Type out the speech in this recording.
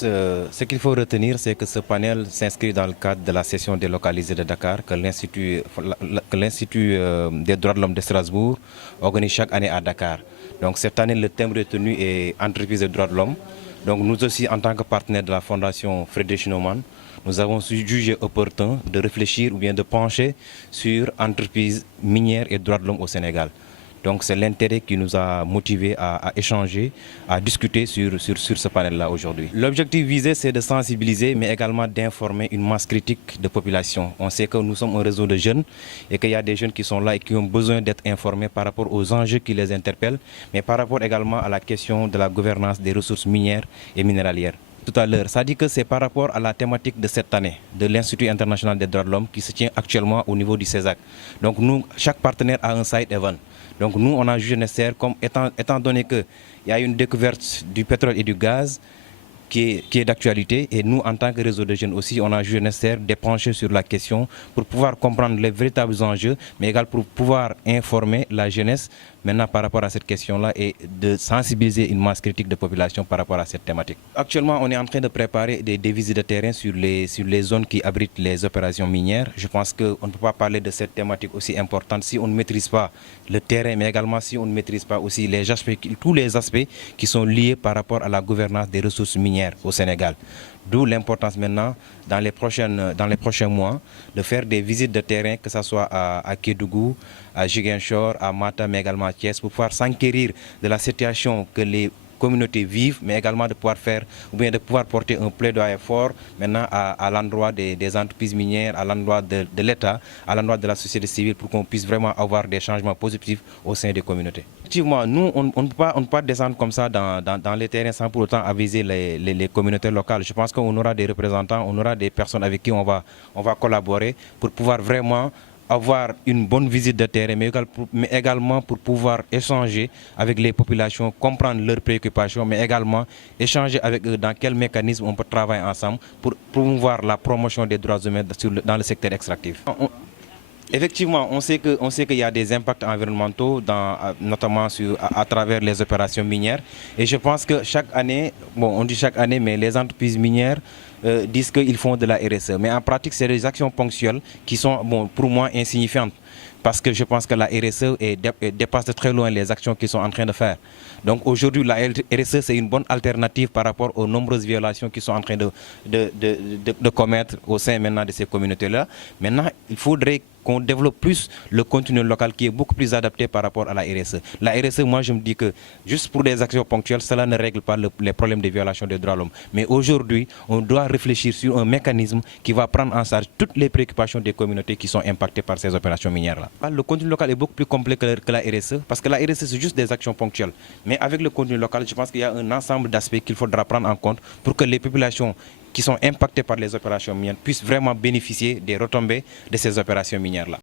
ce qu'il faut retenir, c'est que ce panel s'inscrit dans le cadre de la session délocalisée de Dakar que l'Institut des droits de l'homme de Strasbourg organise chaque année à Dakar. Donc cette année, le thème retenu est entreprise des droits de l'homme. Donc nous aussi, en tant que partenaire de la Fondation Friedrich Naumann, nous avons jugé opportun de réfléchir ou bien de pencher sur entreprises minières et droits de l'homme au Sénégal. Donc c'est l'intérêt qui nous a motivés à échanger, à discuter sur ce panel-là aujourd'hui. L'objectif visé, c'est de sensibiliser, mais également d'informer une masse critique de population. On sait que nous sommes un réseau de jeunes et qu'il y a des jeunes qui sont là et qui ont besoin d'être informés par rapport aux enjeux qui les interpellent, mais par rapport également à la question de la gouvernance des ressources minières et minéralières. Tout à l'heure, ça dit que c'est par rapport à la thématique de cette année de l'Institut international des droits de l'homme qui se tient actuellement au niveau du CESAC. Donc nous, chaque partenaire a un side event. Donc nous, on a jugé nécessaire, comme étant donné qu'il y a une découverte du pétrole et du gaz qui est d'actualité, et nous, en tant que réseau de jeunes aussi, on a jugé nécessaire de pencher sur la question pour pouvoir comprendre les véritables enjeux, mais également pour pouvoir informer la jeunesse maintenant par rapport à cette question-là et de sensibiliser une masse critique de population par rapport à cette thématique. Actuellement, on est en train de préparer des visites de terrain sur les zones qui abritent les opérations minières. Je pense qu'on ne peut pas parler de cette thématique aussi importante si on ne maîtrise pas le terrain, mais également si on ne maîtrise pas aussi tous les aspects qui sont liés par rapport à la gouvernance des ressources minières au Sénégal. D'où l'importance maintenant, dans les prochains mois, de faire des visites de terrain, que ce soit à Kédougou, à Ziguinchor, à Matam, mais également à Thiès, pour pouvoir s'enquérir de la situation que les communautés vivent, mais également de pouvoir faire, ou bien de pouvoir porter un plaidoyer fort maintenant à l'endroit des entreprises minières, à l'endroit de l'État, à l'endroit de la société civile, pour qu'on puisse vraiment avoir des changements positifs au sein des communautés. Effectivement, nous, on ne peut pas descendre comme ça dans les terrains sans pour autant aviser les communautés locales. Je pense qu'on aura des représentants, on aura des personnes avec qui on va collaborer pour pouvoir vraiment avoir une bonne visite de terrain, mais également pour pouvoir échanger avec les populations, comprendre leurs préoccupations, mais également échanger avec eux dans quel mécanisme on peut travailler ensemble pour promouvoir la promotion des droits humains dans le secteur extractif. Effectivement, on sait qu'il y a des impacts environnementaux, notamment à travers les opérations minières. Et je pense que chaque année, bon, on dit chaque année, mais les entreprises minières disent qu'ils font de la RSE. Mais en pratique, c'est des actions ponctuelles qui sont, bon, pour moi, insignifiantes. Parce que je pense que la RSE dépasse de très loin les actions qu'ils sont en train de faire. Donc aujourd'hui, la RSE, c'est une bonne alternative par rapport aux nombreuses violations qu'ils sont en train de commettre au sein maintenant de ces communautés-là. Maintenant, il faudrait qu'on développe plus le contenu local qui est beaucoup plus adapté par rapport à la RSE. La RSE, moi je me dis que juste pour des actions ponctuelles, cela ne règle pas les problèmes de violation des droits de l'homme. Mais aujourd'hui, on doit réfléchir sur un mécanisme qui va prendre en charge toutes les préoccupations des communautés qui sont impactées par ces opérations minières-là. Le contenu local est beaucoup plus complet que la RSE, parce que la RSE, c'est juste des actions ponctuelles. Mais avec le contenu local, je pense qu'il y a un ensemble d'aspects qu'il faudra prendre en compte pour que les populations qui sont impactées par les opérations minières puissent vraiment bénéficier des retombées de ces opérations minières-là.